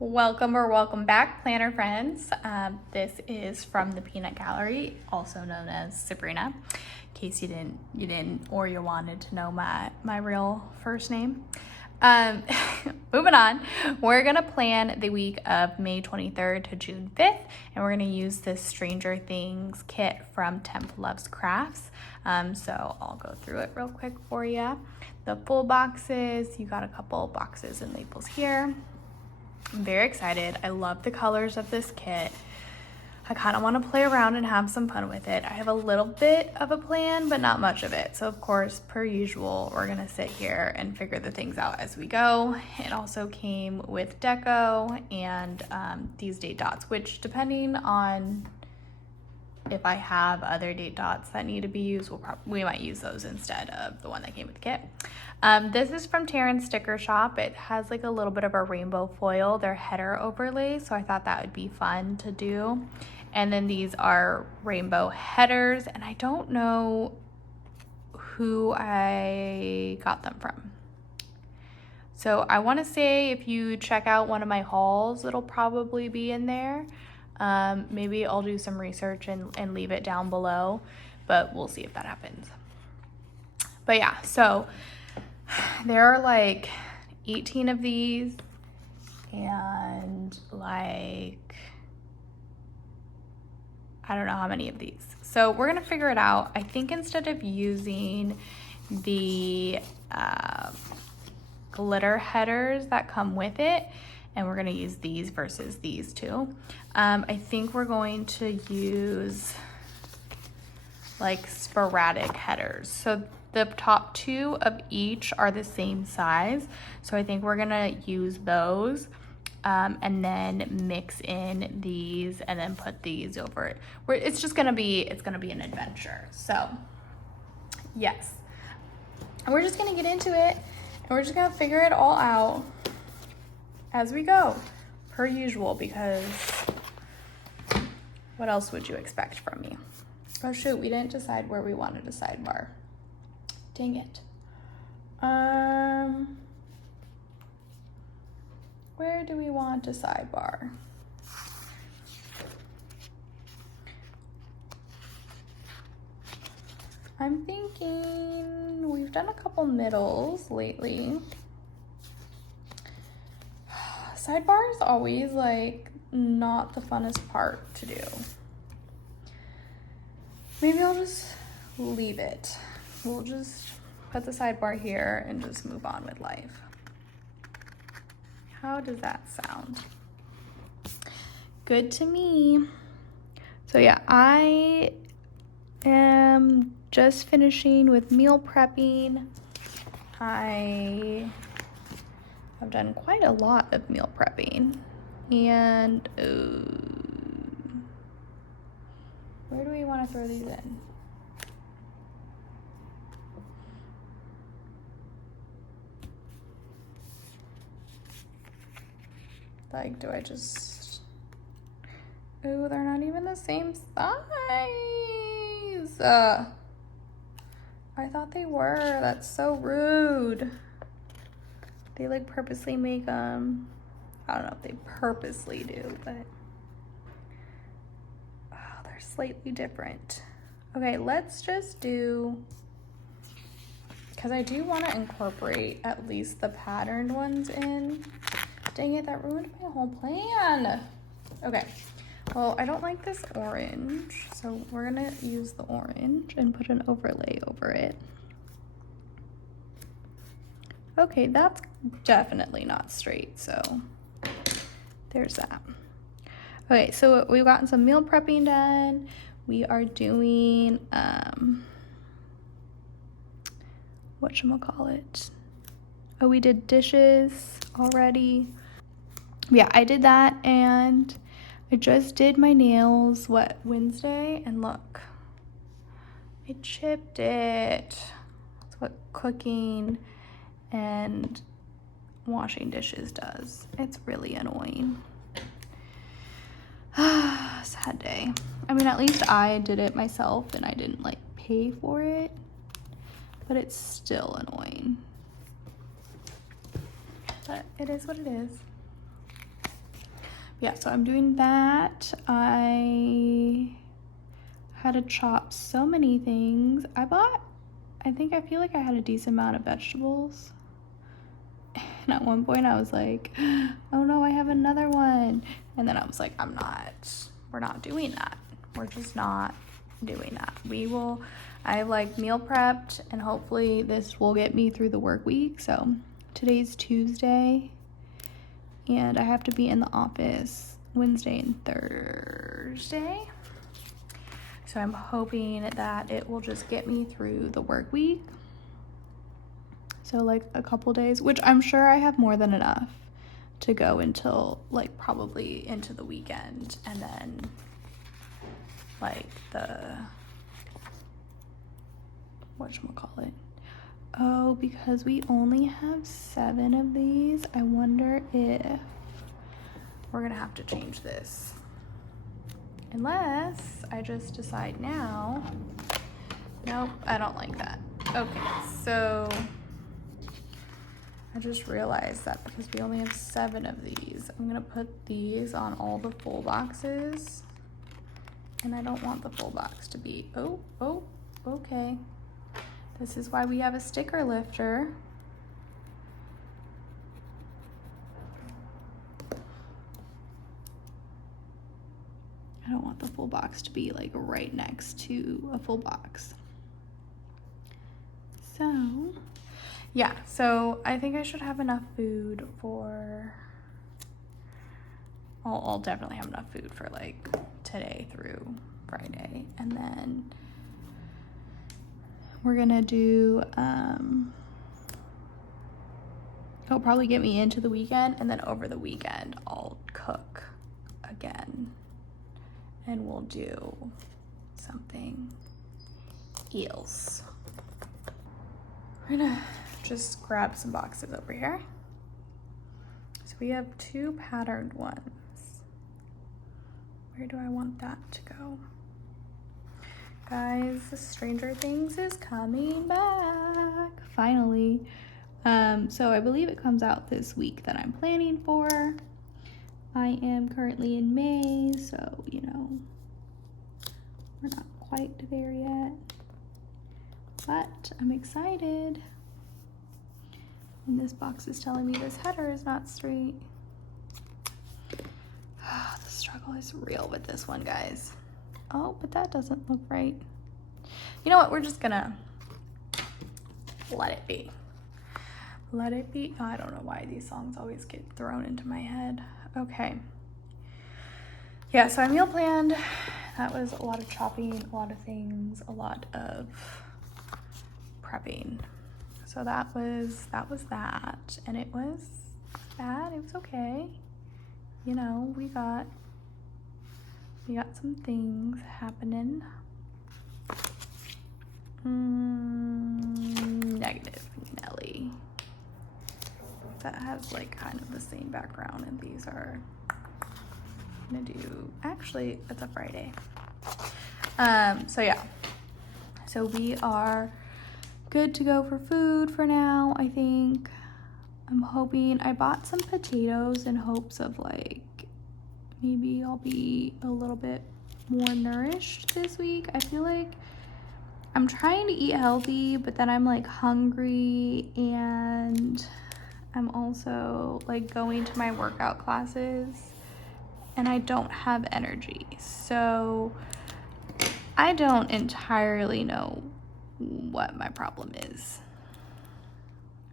Welcome or welcome back, planner friends. This is from the Peanut Gallery, also known as Sabrina, in case you didn't or you wanted to know my real first name. Moving on, we're gonna plan the week of May 23rd to June 5th, and we're gonna use this Stranger Things kit from Temp Loves Crafts. So I'll go through it real quick for you. The full boxes, you got a couple boxes and labels here. I'm very excited. I love the colors of this kit. I kind of want to play around and have some fun with it. I have a little bit of a plan, but not much of it. So of course, per usual, we're gonna sit here and figure the things out as we go. It also came with deco and these date dots, which depending on if I have other date dots that need to be used, we might use those instead of the one that came with the kit. This is from Taryn's Sticker Shop. It has like a little bit of a rainbow foil, their header overlay, so I thought that would be fun to do. And then these are rainbow headers, and I don't know who I got them from. So I want to say if you check out one of my hauls, it'll probably be in there. Maybe I'll do some research and leave it down below, but we'll see if that happens. But yeah, so there are like 18 of these and like, I don't know how many of these. So we're gonna figure it out. I think instead of using the glitter headers that come with it, and we're gonna use these versus these two, I think we're going to use like sporadic headers. So the top two of each are the same size. So I think we're gonna use those and then mix in these and then put these over it. It's gonna be an adventure. So yes, and we're just gonna get into it and we're just gonna figure it all out as we go, per usual, because what else would you expect from me? Oh shoot, we didn't decide where we wanted a sidebar. Dang it. Where do we want a sidebar? I'm thinking we've done a couple middles lately. Sidebar is always like not the funnest part to do. Maybe I'll just leave it. We'll just put the sidebar here and just move on with life. How does that sound? Good to me. So yeah, I am just finishing with meal prepping. I have done quite a lot of meal prepping, and where do we want to throw these in? Like, do I just, they're not even the same size. I thought they were. That's so rude. They like purposely make them, I don't know if they purposely do, but they're slightly different. Okay, let's just do, because I do want to incorporate at least the patterned ones in. Dang it, that ruined my whole plan. Okay, well, I don't like this orange, so we're gonna use the orange and put an overlay over it. Okay, that's definitely not straight, so there's that. Okay, so we've gotten some meal prepping done. We are doing, whatchamacallit? Oh, we did dishes already. Yeah, I did that, and I just did my nails, Wednesday? And look, I chipped it. That's what cooking and washing dishes does. It's really annoying. Sad day. I mean, at least I did it myself and I didn't like pay for it, but it's still annoying. But it is what it is. yeah, so I'm doing that. I had to chop so many things. I feel like I had a decent amount of vegetables. And at one point I was like, oh no, I have another one. And then I was like, we're not doing that. We're just not doing that. I have like meal prepped, and hopefully this will get me through the work week. So today's Tuesday, and I have to be in the office Wednesday and Thursday. So I'm hoping that it will just get me through the work week. So like a couple days, which I'm sure I have more than enough to go until like probably into the weekend, and then like whatchamacallit. Oh, because we only have 7 of these, I wonder if we're gonna have to change this. Unless I just decide now. Nope, I don't like that. Okay, so I just realized that because we only have 7 of these, I'm gonna put these on all the full boxes. And I don't want the full box to be, okay. This is why we have a sticker lifter. I don't want the full box to be like right next to a full box. So, yeah, so I think I should have enough food for, I'll definitely have enough food for like today through Friday. And then we're gonna do, it'll probably get me into the weekend, and then over the weekend I'll cook again. And we'll do something else. We're gonna just grab some boxes over here. So we have 2 patterned ones. Where do I want that to go? Guys, Stranger Things is coming back, finally. So I believe it comes out this week that I'm planning for. I am currently in May, so, you know, we're not quite there yet. But I'm excited. And this box is telling me this header is not straight. The struggle is real with this one, guys. Oh, but that doesn't look right. You know what? We're just gonna let it be. Let it be. Oh, I don't know why these songs always get thrown into my head. Okay. Yeah, so I meal planned. That was a lot of chopping, a lot of things, a lot of prepping. So that was that. And it was bad. It was okay. You know, we got some things happening. Negative Nelly. That has like kind of the same background, and these are gonna do, actually it's a Friday. So yeah, so we are good to go for food for now. I think I'm hoping, I bought some potatoes in hopes of like maybe I'll be a little bit more nourished this week. I feel like I'm trying to eat healthy, but then I'm like hungry, and I'm also like going to my workout classes and I don't have energy. So I don't entirely know what my problem is.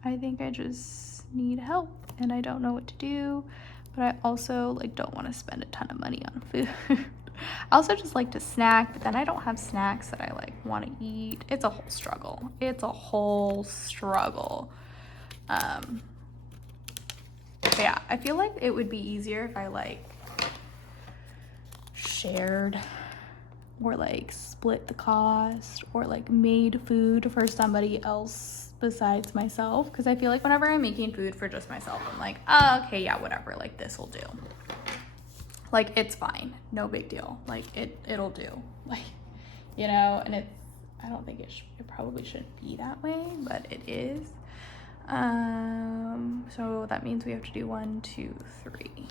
I think I just need help and I don't know what to do, but I also like don't want to spend a ton of money on food. I also just like to snack, but then I don't have snacks that I like want to eat. It's a whole struggle. It's a whole struggle. But yeah, I feel like it would be easier if I like shared or like split the cost or like made food for somebody else besides myself, because I feel like whenever I'm making food for just myself, I'm like, oh, okay, yeah, whatever, like this will do. Like it's fine, no big deal. Like it'll do, like, you know. And I don't think it probably shouldn't be that way, but it is. So that means we have to do 1, 2, 3.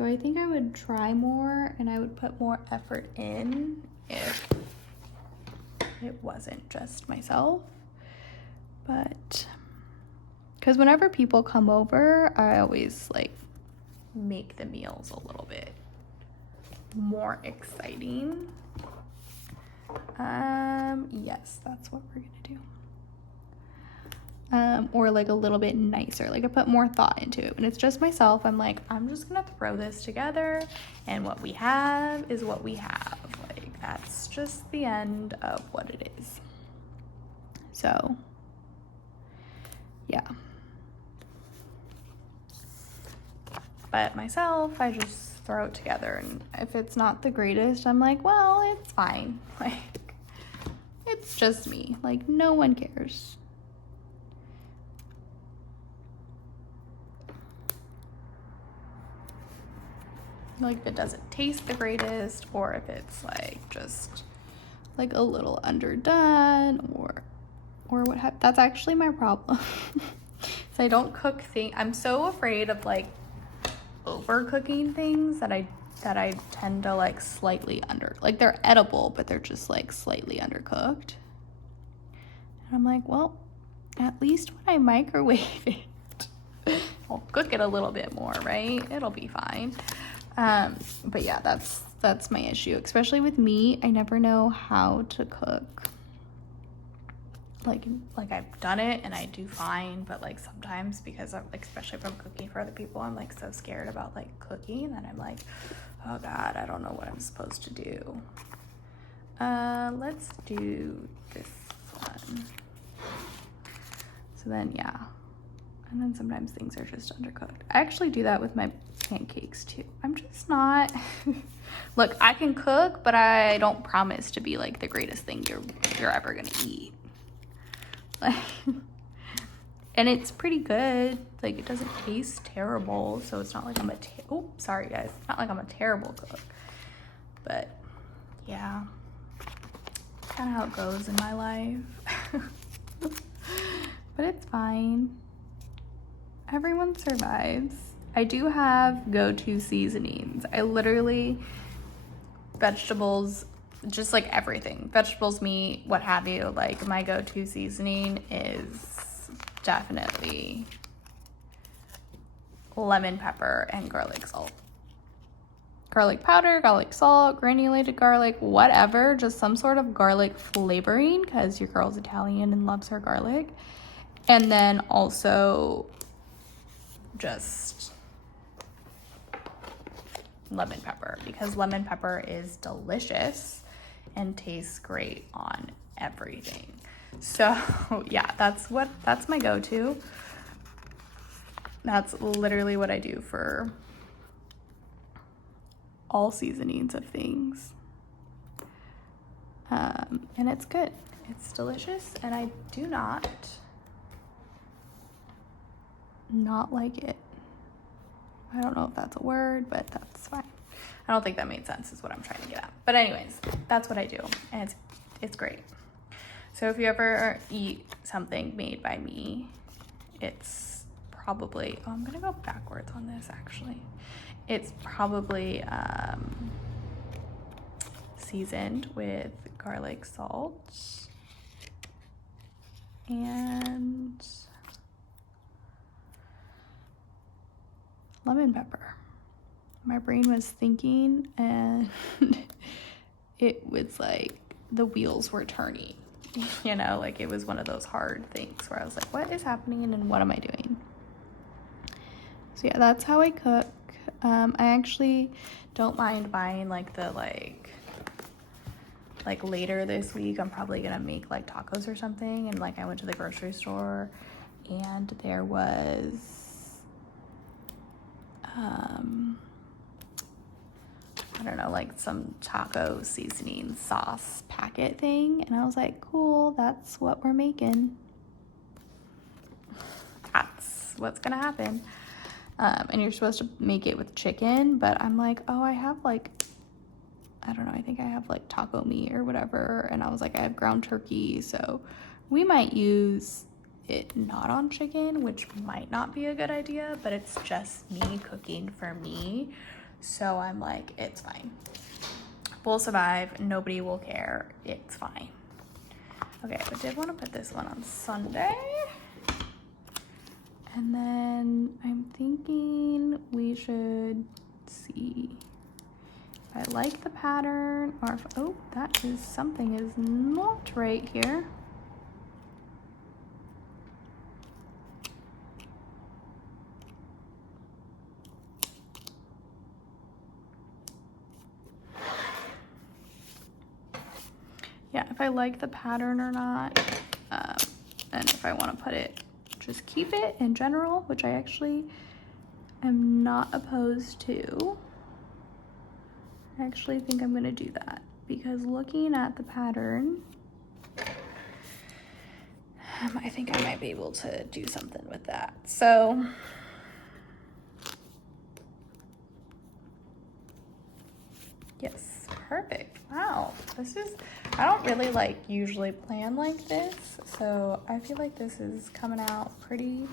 So I think I would try more and I would put more effort in if it wasn't just myself. But because whenever people come over, I always like make the meals a little bit more exciting. Yes, that's what we're gonna do. Or like a little bit nicer, like I put more thought into it. When it's just myself, I'm like, I'm just gonna throw this together and what we have is what we have. Like that's just the end of what it is. So yeah. But myself, I just throw it together, and if it's not the greatest, I'm like, well, it's fine. Like it's just me. Like no one cares. Like if it doesn't taste the greatest, or if it's like just like a little underdone, or what have, that's actually my problem. So I don't cook things. I'm so afraid of like overcooking things that I tend to like slightly like they're edible, but they're just like slightly undercooked. And I'm like, well, at least when I microwave it, I'll cook it a little bit more, right? It'll be fine. But yeah, that's my issue, especially with meat. I never know how to cook. Like I've done it and I do fine, but like sometimes because I'm like, especially if I'm cooking for other people, I'm like so scared about like cooking that I'm like, oh God, I don't know what I'm supposed to do. Let's do this one. So then, yeah. And then sometimes things are just undercooked. I actually do that with my pancakes too. I'm just not, look, I can cook, but I don't promise to be like the greatest thing you're ever gonna eat. Like, and it's pretty good. Like it doesn't taste terrible, so it's not like I'm oh, sorry guys. It's not like I'm a terrible cook. But yeah, kind of how it goes in my life. But it's fine. Everyone survives. I do have go-to seasonings. I literally, vegetables, just like everything, vegetables, meat, what have you, like my go-to seasoning is definitely lemon pepper and garlic salt. Garlic powder, garlic salt, granulated garlic, whatever, just some sort of garlic flavoring because your girl's Italian and loves her garlic. And then also just lemon pepper, because lemon pepper is delicious and tastes great on everything. So yeah, that's my go-to. That's literally what I do for all seasonings of things. And it's good. It's delicious, and I do not like it. I don't know if that's a word, but that's fine. I don't think that made sense is what I'm trying to get at. But anyways, that's what I do, and it's great. So if you ever eat something made by me, it's probably, oh, I'm gonna go backwards on this actually. It's probably seasoned with garlic salt and lemon pepper. My brain was thinking and it was like the wheels were turning, you know, like it was one of those hard things where I was like, what is happening and what am I doing? So yeah, that's how I cook. I actually don't mind buying like the like later this week I'm probably gonna make like tacos or something, and like I went to the grocery store and there was I don't know, like some taco seasoning sauce packet thing, and I was like, cool, that's what we're making. That's what's gonna happen. And you're supposed to make it with chicken, but I'm like, oh, I have like, I don't know, I think I have like taco meat or whatever, and I was like, I have ground turkey, so we might use it not on chicken, which might not be a good idea, but it's just me cooking for me, So I'm like, it's fine. We'll survive. Nobody will care. It's fine. Okay, I did want to put this one on Sunday. And then I'm thinking we should see if I like the pattern or if, oh, that is, something is not right here. Yeah, if I like the pattern or not, and if I want to put it, just keep it in general, which I actually am not opposed to. I actually think I'm going to do that because looking at the pattern, I think I might be able to do something with that. So yes, perfect. Wow, this is, I don't really like usually plan like this, so I feel like this is coming out pretty,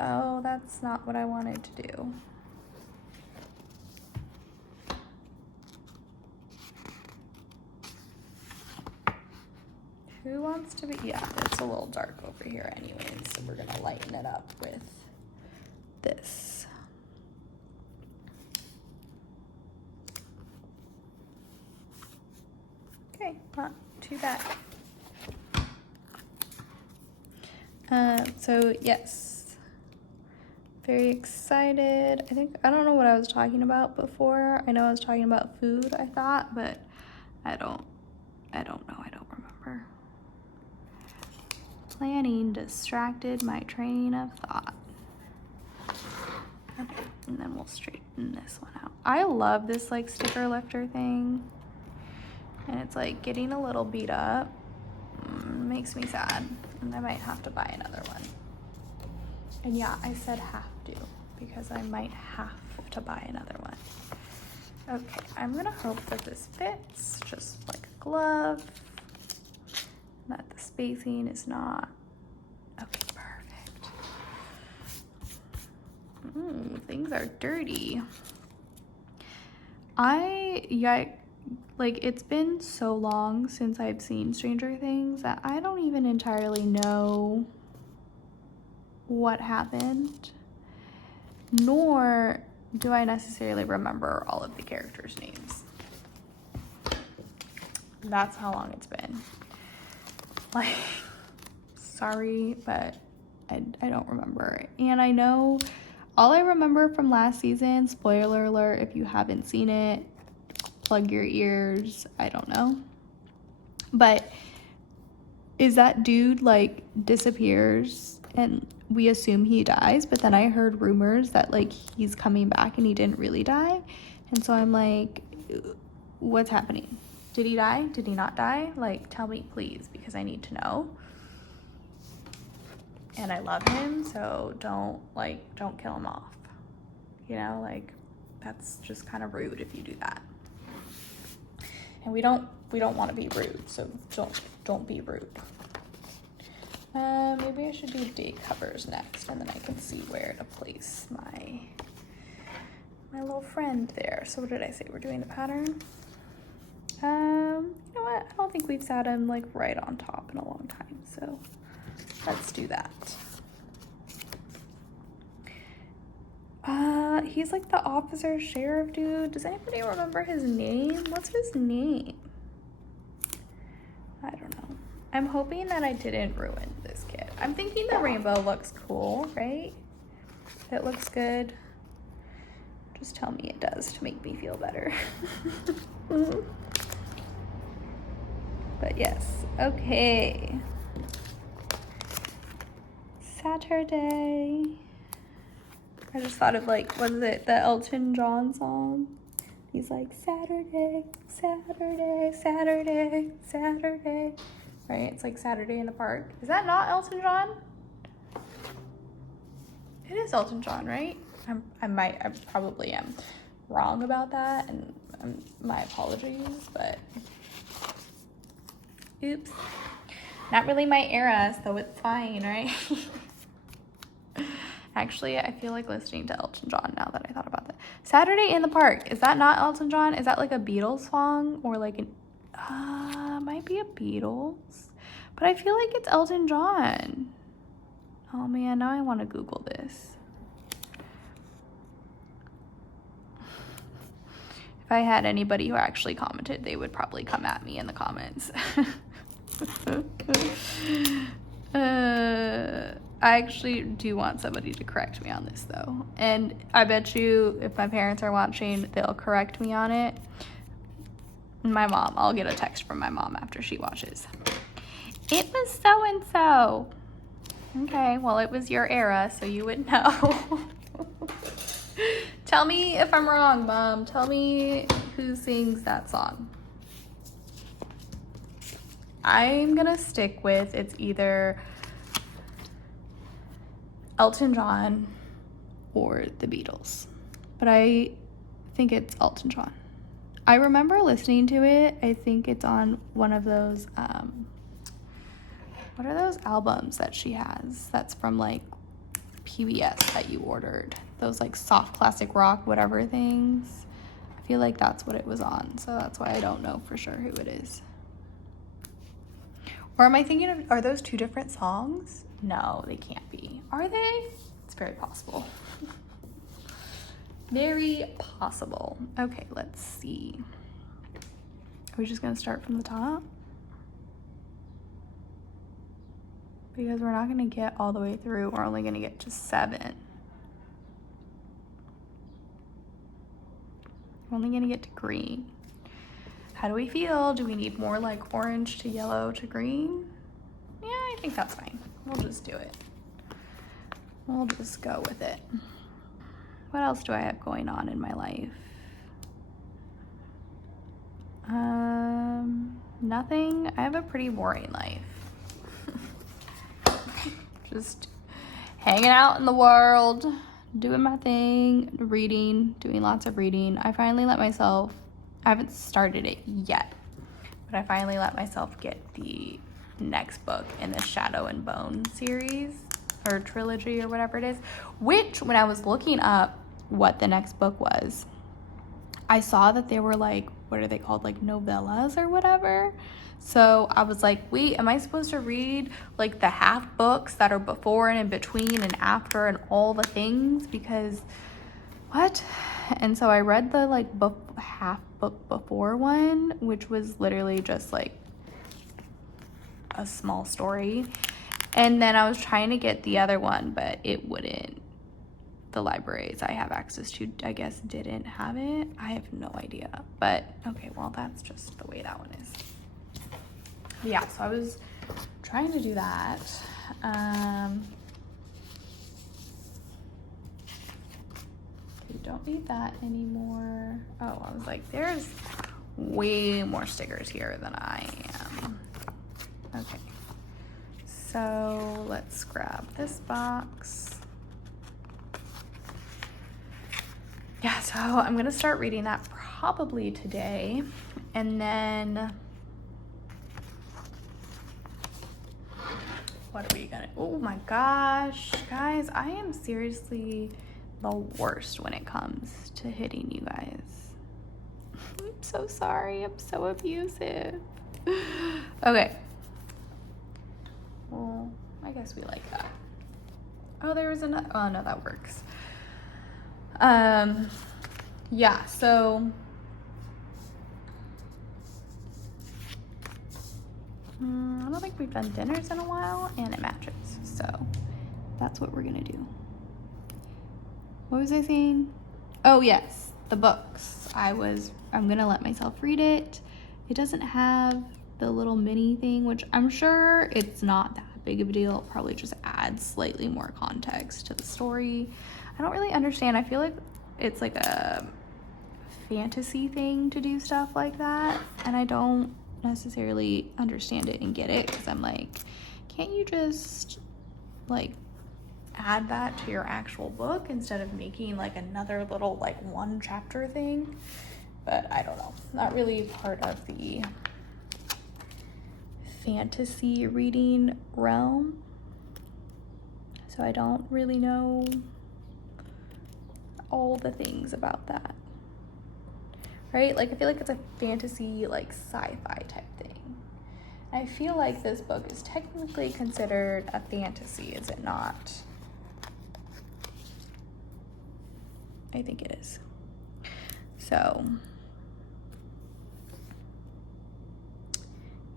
oh, that's not what I wanted to do. Who wants to be, yeah, it's a little dark over here anyways, so we're gonna lighten it up with this. Okay, not too bad. So yes, very excited. I don't know what I was talking about before. I know I was talking about food, I thought, but I don't know, I don't remember. Planning distracted my train of thought. Okay, and then we'll straighten this one out. I love this like sticker lifter thing. And it's like getting a little beat up. Makes me sad. And I might have to buy another one. And yeah, I said have to because I might have to buy another one. Okay, I'm gonna hope that this fits just like a glove. That the spacing is not. Okay, perfect. Things are dirty. Like, it's been so long since I've seen Stranger Things that I don't even entirely know what happened, nor do I necessarily remember all of the characters' names. That's how long it's been. Like, sorry, but I don't remember. And I know all I remember from last season, spoiler alert if you haven't seen it, plug your ears, I don't know, but is that dude like disappears and we assume he dies, but then I heard rumors that like he's coming back and he didn't really die, and so I'm like, what's happening? Did he die? Did he not die? Like, tell me please, because I need to know. And I love him, so don't kill him off, you know, like that's just kind of rude if you do that. And we don't want to be rude, so don't be rude. Maybe I should do date covers next, and then I can see where to place my little friend there. So what did I say? We're doing the pattern. You know what? I don't think we've sat him like right on top in a long time, so let's do that. He's like the officer sheriff dude. Does anybody remember his name? What's his name? I don't know. I'm hoping that I didn't ruin this kit. I'm thinking the rainbow looks cool, right? It looks good. Just tell me it does to make me feel better. But yes, okay. Saturday. I just thought of like, what is it, the Elton John song? He's like, Saturday, Saturday, Saturday, Saturday. Right? It's like Saturday in the Park. Is that not Elton John? It is Elton John, right? I probably am wrong about that, and my apologies, but oops. Not really my era, so it's fine, right? Actually, I feel like listening to Elton John now that I thought about that. Saturday in the Park. Is that not Elton John? Is that like a Beatles song or like an might be a Beatles, but I feel like it's Elton John. Oh man, now I want to Google this. If I had anybody who actually commented, they would probably come at me in the comments. I actually do want somebody to correct me on this though. And I bet you if my parents are watching, they'll correct me on it. My mom, I'll get a text from my mom after she watches. It was so-and-so. Okay, well, it was your era, so you would know. Tell me if I'm wrong, Mom. Tell me who sings that song. I'm gonna stick with it's either Elton John or the Beatles, but I think it's Elton John. I remember listening to it. I think it's on one of those, what are those albums that she has that's from like PBS that you ordered? Those like soft classic rock, whatever things. I feel like that's what it was on, so that's why I don't know for sure who it is. Or am I thinking of, are those two different songs? No, they can't be. Are they? It's very possible. Very possible. Okay, let's see. Are we just gonna start from the top? Because we're not gonna get all the way through. We're only gonna get to 7. We're only gonna get to green. How do we feel? Do we need more like orange to yellow to green? Yeah, I think that's fine. We'll just do it. We'll just go with it. What else do I have going on in my life? Nothing. I have a pretty boring life. Just hanging out in the world, doing my thing, reading, doing lots of reading. I finally let myself, I haven't started it yet, but I finally let myself get the next book in the Shadow and Bone series or trilogy or whatever it is, which when I was looking up what the next book was, I saw that they were like, what are they called? Like novellas or whatever. So I was like, wait, am I supposed to read like the half books that are before and in between and after and all the things? Because what? And so I read the like half book before one, which was literally just like a small story. And then I was trying to get the other one, but it wouldn't. The libraries I have access to, I guess, didn't have it. I have no idea. But okay, well, that's just the way that one is. Yeah, so I was trying to do that. You don't need that anymore. Oh, I was like, there's way more stickers here than I am. Okay, so let's grab this box. Yeah, so I'm gonna start reading that probably today, and then what are we gonna, oh my gosh, guys, I am seriously the worst when it comes to hitting you guys. I'm so sorry, I'm so abusive. Okay, well, I guess we like that. Oh, there was another, oh no, that works. Yeah, so I don't think we've done dinners in a while, and it matches, so that's what we're gonna do. What was I saying? Oh yes, the books. I'm gonna let myself read it. It doesn't have the little mini thing, which I'm sure it's not that big of a deal. It probably just adds slightly more context to the story. I don't really understand. I feel like it's like a fantasy thing to do stuff like that, and I don't necessarily understand it and get it, because I'm like, can't you just like add that to your actual book instead of making like another little like one chapter thing? But I don't know, not really part of the fantasy reading realm. So I don't really know all the things about that. Right? Like, I feel like it's a fantasy, like, sci-fi type thing. I feel like this book is technically considered a fantasy, is it not? I think it is. So,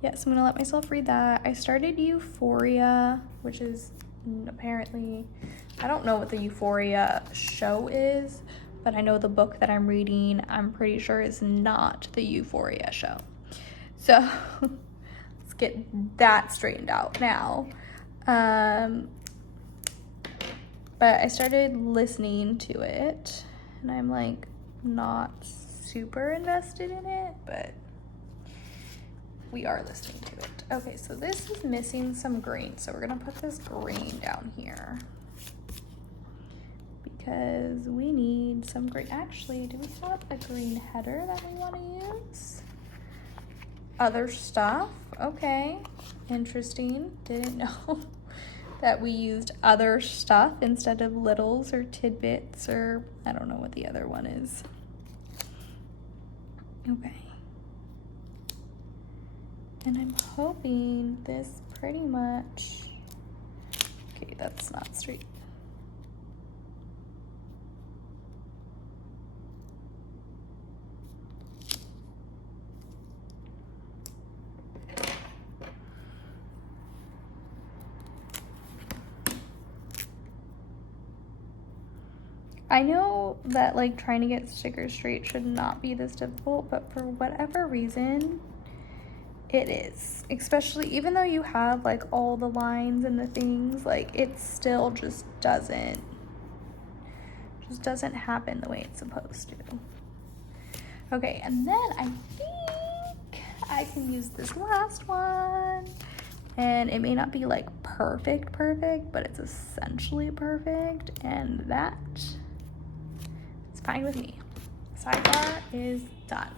yes, I'm gonna let myself read that. I started Euphoria, which is apparently, I don't know what the Euphoria show is, but I know the book that I'm reading, I'm pretty sure is not the Euphoria show. So let's get that straightened out now. But I started listening to it, and I'm like not super invested in it, but we are listening to it. Okay, so this is missing some green, so we're gonna put this green down here because we need some green. Actually, do we have a green header that we want to use? Other stuff. Okay, interesting. Didn't know that we used other stuff instead of littles or tidbits, or I don't know what the other one is. Okay. And I'm hoping this pretty much, okay, that's not straight. I know that like trying to get stickers straight should not be this difficult, but for whatever reason, it is. Especially even though you have like all the lines and the things, like it still just doesn't happen the way it's supposed to. Okay, and then I think I can use this last one. And it may not be like perfect, but it's essentially perfect, and that is fine with me. Sidebar is done.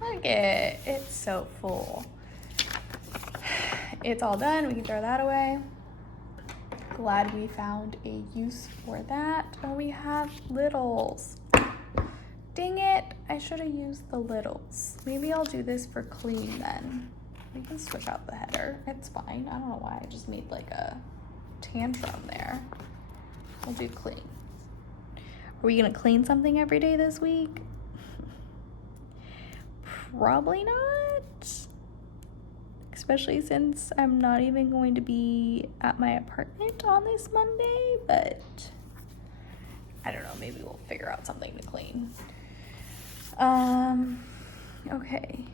Look at it, it's so full. It's all done, we can throw that away. Glad we found a use for that. Oh, we have littles. Dang it, I should have used the littles. Maybe I'll do this for clean then. We can switch out the header, it's fine. I don't know why I just made like a tantrum there. We'll do clean. Are we gonna clean something every day this week? Probably not. Especially since I'm not even going to be at my apartment on this Monday, but I don't know, maybe we'll figure out something to clean. Okay.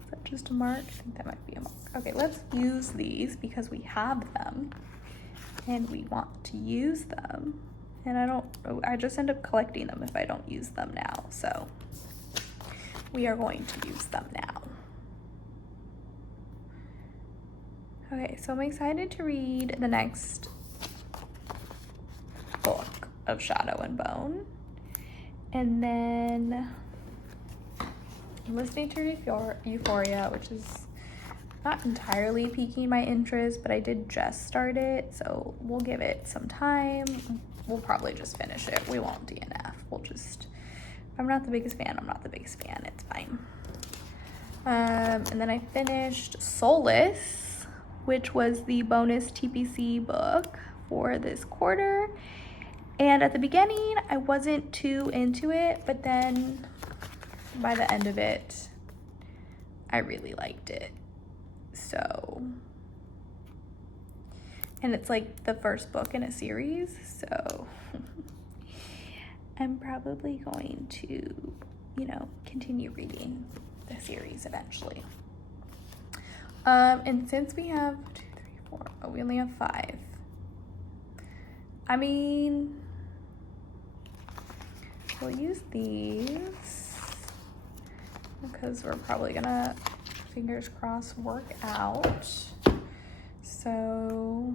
Is that just a mark? I think that might be a mark. Okay, let's use these because we have them and we want to use them. And I just end up collecting them if I don't use them now. So we are going to use them now. Okay, so I'm excited to read the next book of Shadow and Bone. And then I'm listening to Euphoria, which is not entirely piquing my interest, but I did just start it, so we'll give it some time. We'll probably just finish it. We won't DNF. We'll just, if I'm not the biggest fan, I'm not the biggest fan. It's fine. And then I finished Soulless, which was the bonus TPC book for this quarter. And at the beginning, I wasn't too into it, but then by the end of it, I really liked it. So, and it's like the first book in a series, so I'm probably going to, continue reading the series eventually. And since we have 2, 3, 4, we only have 5. I mean, we'll use these because we're probably gonna, fingers crossed, work out. So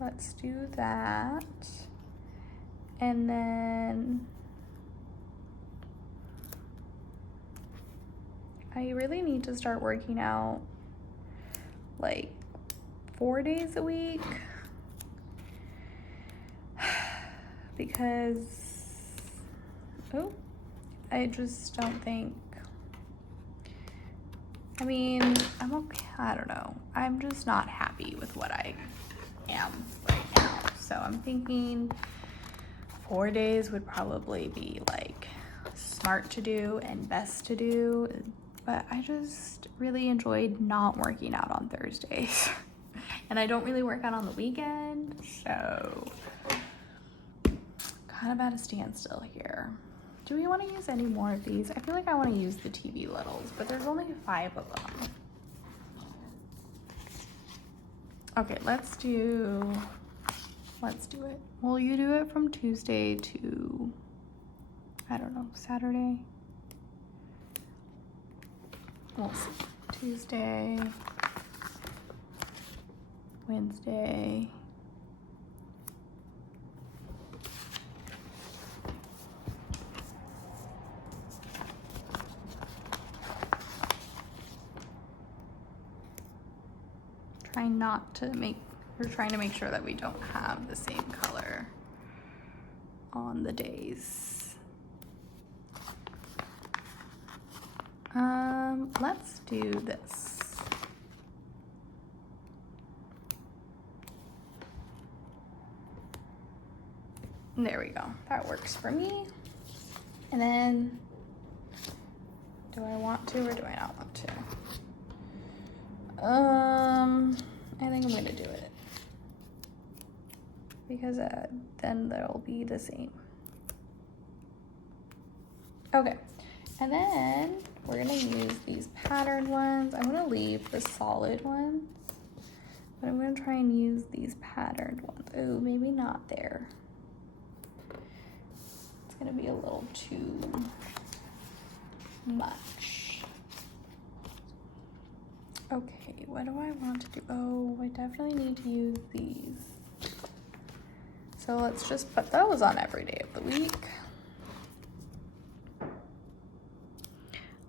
let's do that. And then I really need to start working out like 4 days a week. because, oh, I just don't think, I mean, I'm okay, I don't know. I'm just not happy with what I am right now. So I'm thinking 4 days would probably be like smart to do and best to do. But I just really enjoyed not working out on Thursdays. And I don't really work out on the weekend, so kind of at a standstill here. Do we want to use any more of these? I feel like I want to use the TV littles, but there's only 5 of them. Okay, let's do it. Will you do it from Tuesday to, I don't know, Saturday? We'll see. Tuesday, Wednesday, we're trying to make sure that we don't have the same color on the days. Let's do this. There we go. That works for me. And then, do I want to or do I not want to? I think I'm gonna do it because then they'll be the same. Okay, and then we're gonna use these patterned ones. I'm gonna leave the solid ones, but I'm gonna try and use these patterned ones. Oh, maybe not there. It's gonna be a little too much. Okay, what do I want to do? Oh, I definitely need to use these. So let's just put those on every day of the week.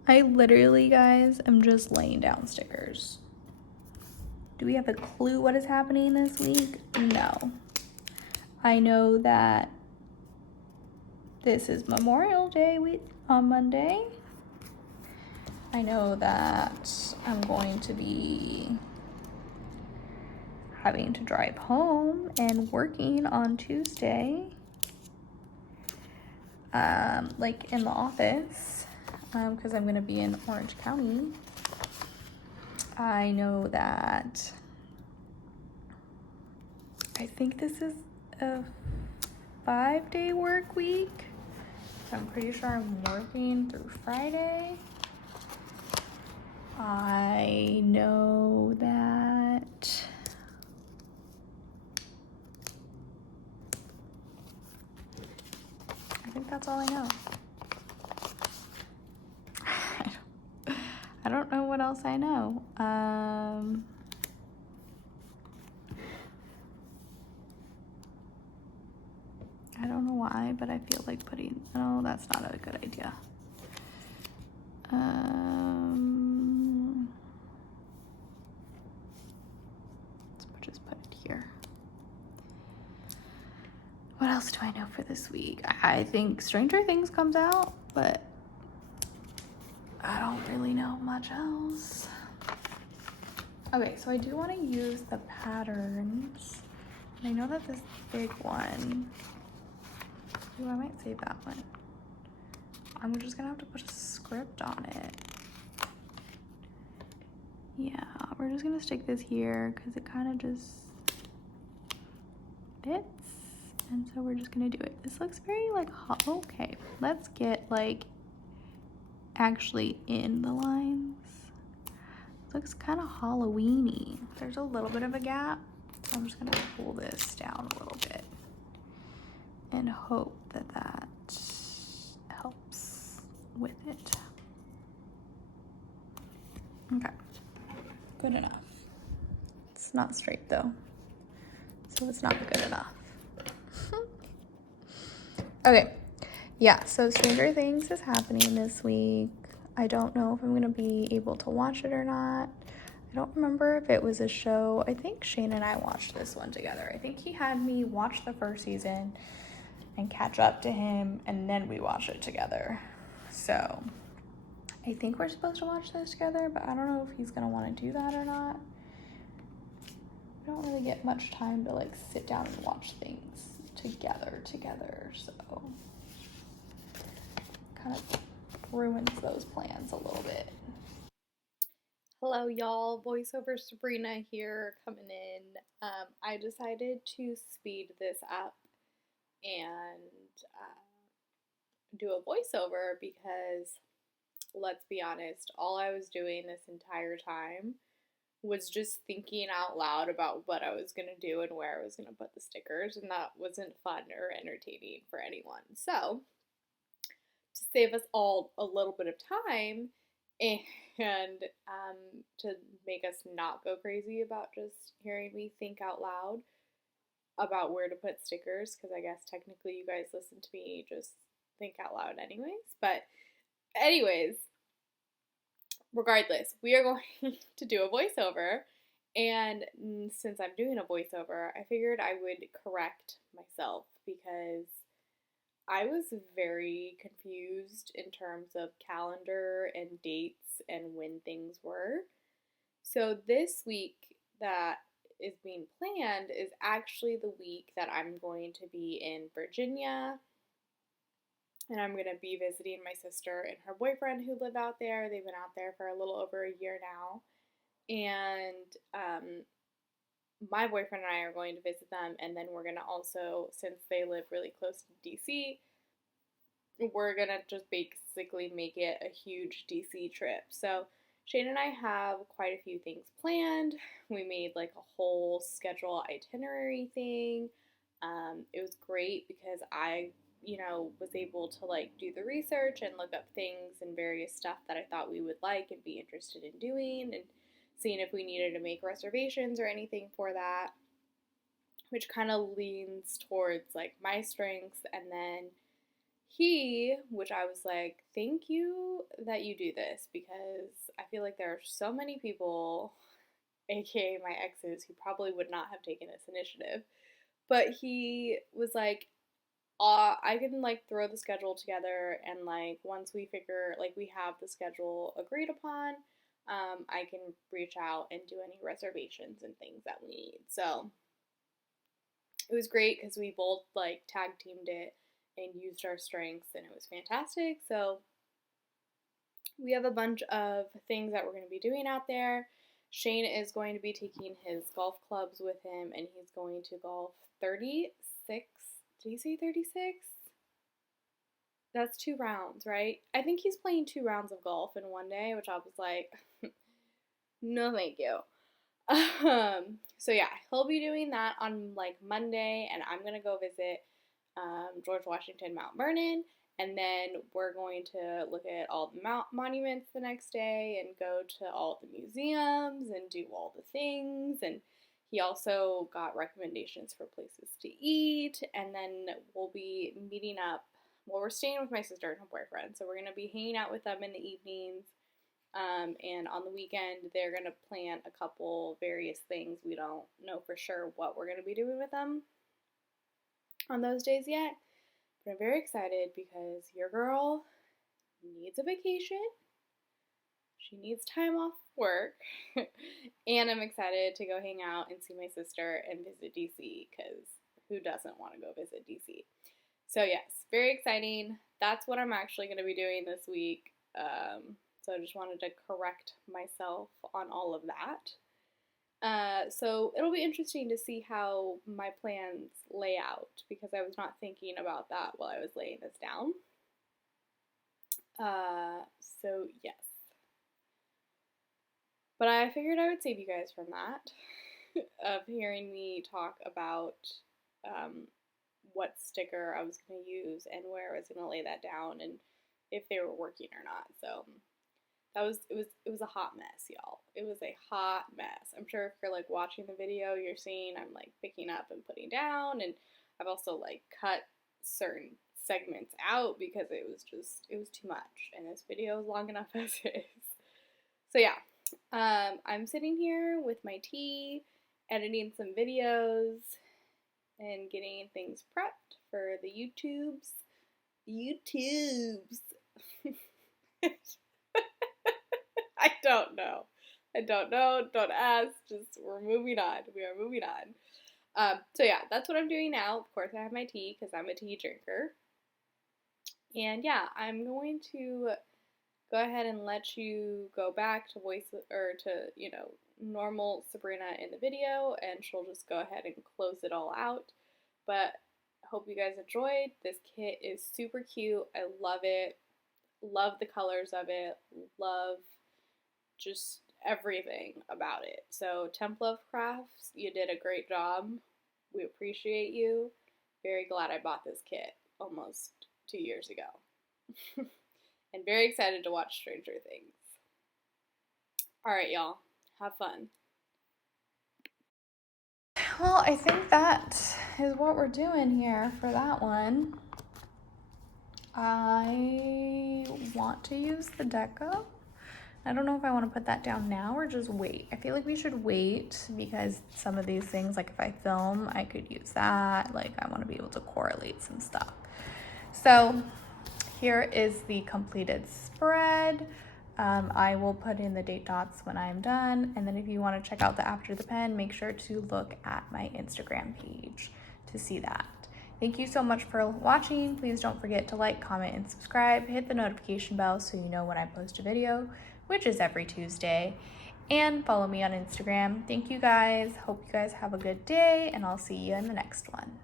I literally, guys, am just laying down stickers. Do we have a clue what is happening this week? No. I know that this is Memorial Day on Monday. I know that I'm going to be having to drive home and working on Tuesday, like in the office, because I'm going to be in Orange County. I know that I think this is a 5-day work week. So I'm pretty sure I'm working through Friday. I know that I think that's all I know. I don't know what else I know. I don't know why, but I feel like no, that's not a good idea. Let's just put it here. What else do I know for this week? I think Stranger Things comes out, but I don't really know much else. Okay, so I do want to use the patterns. And I know that this big one, ooh, I might save that one. I'm just gonna have to put a script on it. Yeah, we're just gonna stick this here because it kind of just fits. And so we're just gonna do it. This looks very like, okay, let's get like actually in the lines. It looks kind of Halloween-y. There's a little bit of a gap. So I'm just gonna pull this down a little bit and hope that that helps with it. Okay, good enough. It's not straight though, so it's not good enough. Okay, yeah, so Stranger Things is happening this week. I don't know if I'm gonna be able to watch it or not. I don't remember if it was a show. I think Shane and I watched this one together. I think he had me watch the first season and catch up to him, and then we watch it together. So I think we're supposed to watch this together, but I don't know if he's gonna want to do that or not. We don't really get much time to like sit down and watch things together, so kind of ruins those plans a little bit. Hello y'all, voiceover Sabrina here coming in. I decided to speed this up and do a voiceover because, let's be honest, all I was doing this entire time was just thinking out loud about what I was going to do and where I was going to put the stickers, and that wasn't fun or entertaining for anyone. So, to save us all a little bit of time and to make us not go crazy about just hearing me think out loud about where to put stickers, because I guess technically you guys listen to me just think out loud anyways. But anyways, regardless, we are going to do a voiceover, and since I'm doing a voiceover, I figured I would correct myself because I was very confused in terms of calendar and dates and when things were. So this week that is being planned is actually the week that I'm going to be in Virginia, and I'm going to be visiting my sister and her boyfriend who live out there. They've been out there for a little over a year now, and my boyfriend and I are going to visit them, and then we're going to also, since they live really close to DC, we're going to just basically make it a huge DC trip. So Shane and I have quite a few things planned. We made like a whole schedule itinerary thing. It was great because I, was able to like do the research and look up things and various stuff that I thought we would like and be interested in doing, and seeing if we needed to make reservations or anything for that, which kind of leans towards like my strengths. And then which I was like, thank you that you do this, because I feel like there are so many people, aka my exes, who probably would not have taken this initiative. But he was like, I can like throw the schedule together, and like once we figure, like we have the schedule agreed upon, I can reach out and do any reservations and things that we need. So it was great because we both like tag teamed it and used our strengths, and it was fantastic. So we have a bunch of things that we're going to be doing out there. Shane is going to be taking his golf clubs with him, and he's going to golf 36. Did he say 36? That's 2 rounds, right? I think he's playing 2 rounds of golf in one day, which I was like, no thank you. So yeah, he'll be doing that on like Monday, and I'm going to go visit George Washington, Mount Vernon, and then we're going to look at all the monuments the next day and go to all the museums and do all the things. And he also got recommendations for places to eat, and then we'll be meeting up. Well, we're staying with my sister and her boyfriend, so we're going to be hanging out with them in the evenings, and on the weekend they're going to plan a couple various things. We don't know for sure what we're going to be doing with them on those days yet, but I'm very excited because your girl needs a vacation. She needs time off work, and I'm excited to go hang out and see my sister and visit DC, because who doesn't want to go visit DC? So yes, very exciting. That's what I'm actually going to be doing this week. So I just wanted to correct myself on all of that. So it'll be interesting to see how my plans lay out, because I was not thinking about that while I was laying this down. So yes. But I figured I would save you guys from that, of hearing me talk about what sticker I was going to use and where I was going to lay that down and if they were working or not. So it was a hot mess, y'all. It was a hot mess. I'm sure if you're like watching the video, you're seeing I'm like picking up and putting down, and I've also like cut certain segments out because it was too much, and this video is long enough as is. So yeah, I'm sitting here with my tea, editing some videos, and getting things prepped for the YouTubes. I don't know. Don't ask. Just we're moving on. We are moving on. So yeah, that's what I'm doing now. Of course, I have my tea because I'm a tea drinker. And yeah, I'm going to go ahead and let you go back to voice or to, normal Sabrina in the video, and she'll just go ahead and close it all out. But I hope you guys enjoyed. This kit is super cute. I love it. Love the colors of it. Love just everything about it. So Temp Love Crafts, you did a great job. We appreciate you. Very glad I bought this kit almost 2 years ago. And very excited to watch Stranger Things. Alright, y'all. Have fun. Well, I think that is what we're doing here for that one. I want to use the deco. I don't know if I want to put that down now or just wait. I feel like we should wait because some of these things, like if I film, I could use that. Like I want to be able to correlate some stuff. So here is the completed spread. I will put in the date dots when I'm done. And then if you want to check out the after the pen, make sure to look at my Instagram page to see that. Thank you so much for watching. Please don't forget to like, comment, and subscribe. Hit the notification bell so you know when I post a video, which is every Tuesday. And follow me on Instagram. Thank you guys. Hope you guys have a good day, and I'll see you in the next one.